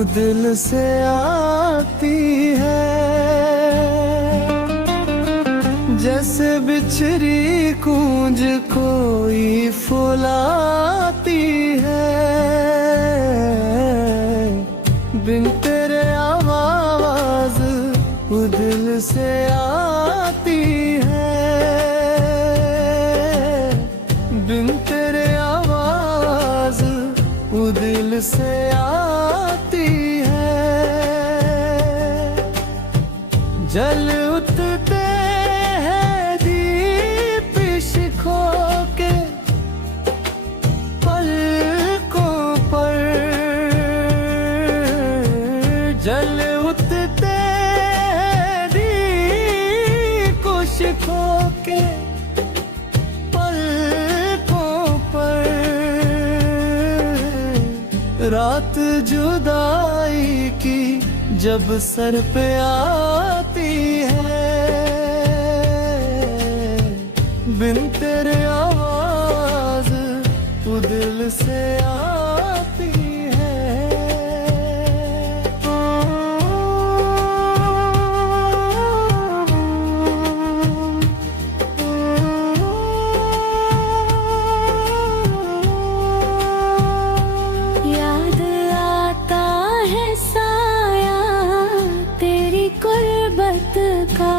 वो दिल से आती है। जैसे बिछड़ी कूंज कोई फुलाती है, बिन तेरे आवाज वो दिल से आती है, बिन तेरे आवाज वो दिल से आती है। जल उठते हैं दीप शिखों के पलकों पर, जल उठते हैं दीप शिखों के पलकों पर। रात जुदाई की जब सर पे आती है, बिन तेरे आवाज वो दिल से आती है। याद आता है साया तेरी गुर्बत का,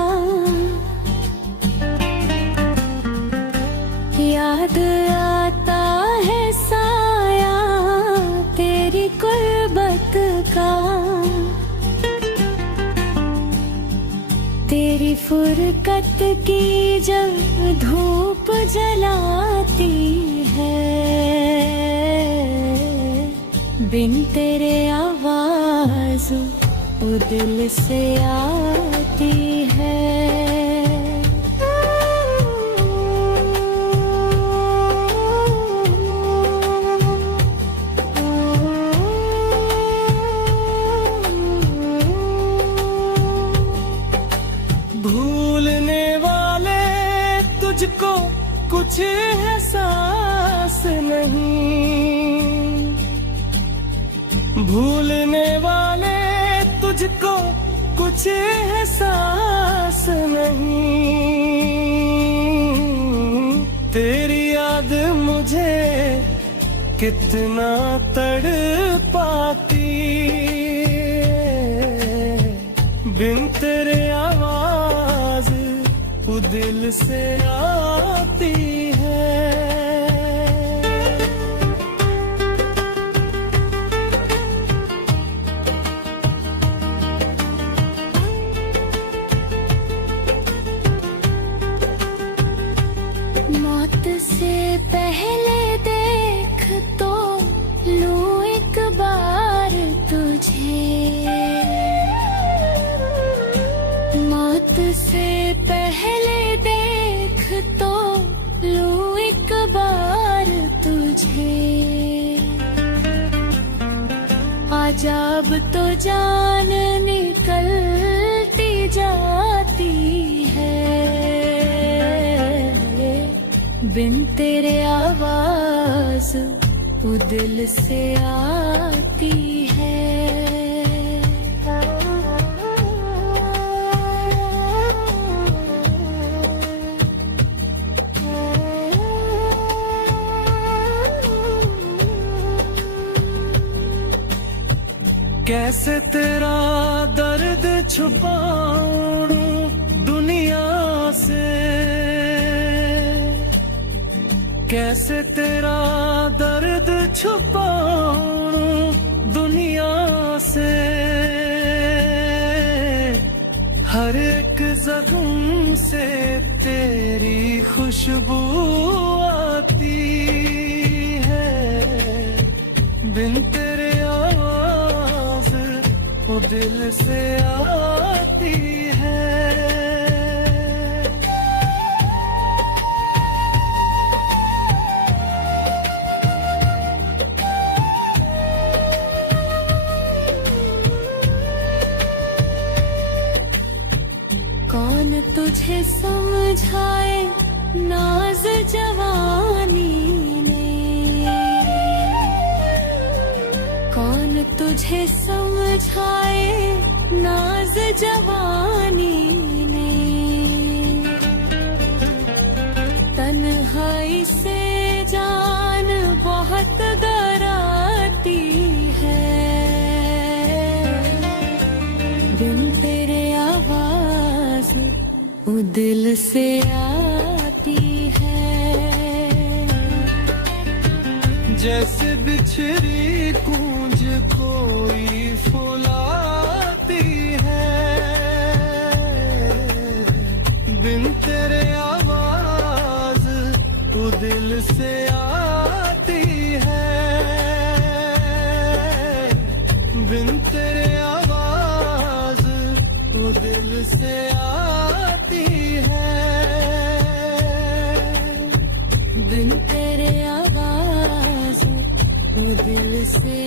याद आता है साया तेरी गुर्बत का। तेरी फुरकत की जब धूप जलाती है, बिन तेरे आवाज वो दिल से आती है। भूलने वाले तुझको कुछ एहसास नहीं, भूलने वाले तुझको कुछ एहसास नहीं। तेरी याद मुझे कितना तड़पाती, बिन तेरे आवाज वो दिल से आती है। मौत से पहले देख तो लूं एक बार तुझे, मौत से पहले देख तो लूं एक बार तुझे। आजा अब तो जान निकलती जाती है, बिन तेरे आवाज वो दिल से आती है। कैसे तेरा दर्द छुपाऊं दुनिया से, कैसे तेरा दर्द छुपाऊं दुनिया से। हर एक जख्म से तेरी खुशबू आती है, बिन तेरे आवाज वो दिल से आती है। कौन तुझे समझाए नाज जवानी में, कौन तुझे तुझे समझाए नाज जवानी ने, तन्हाई से जान बहुत डराती है, बिन तेरे आवाज वो दिल से आती है। जैसे बिछड़ी गूंज कोई फुलाती है, बिन तेरे आवाज वो दिल से आती है, बिन तेरे आवाज वो दिल से आती है, बिन तेरे आवाज वो दिल से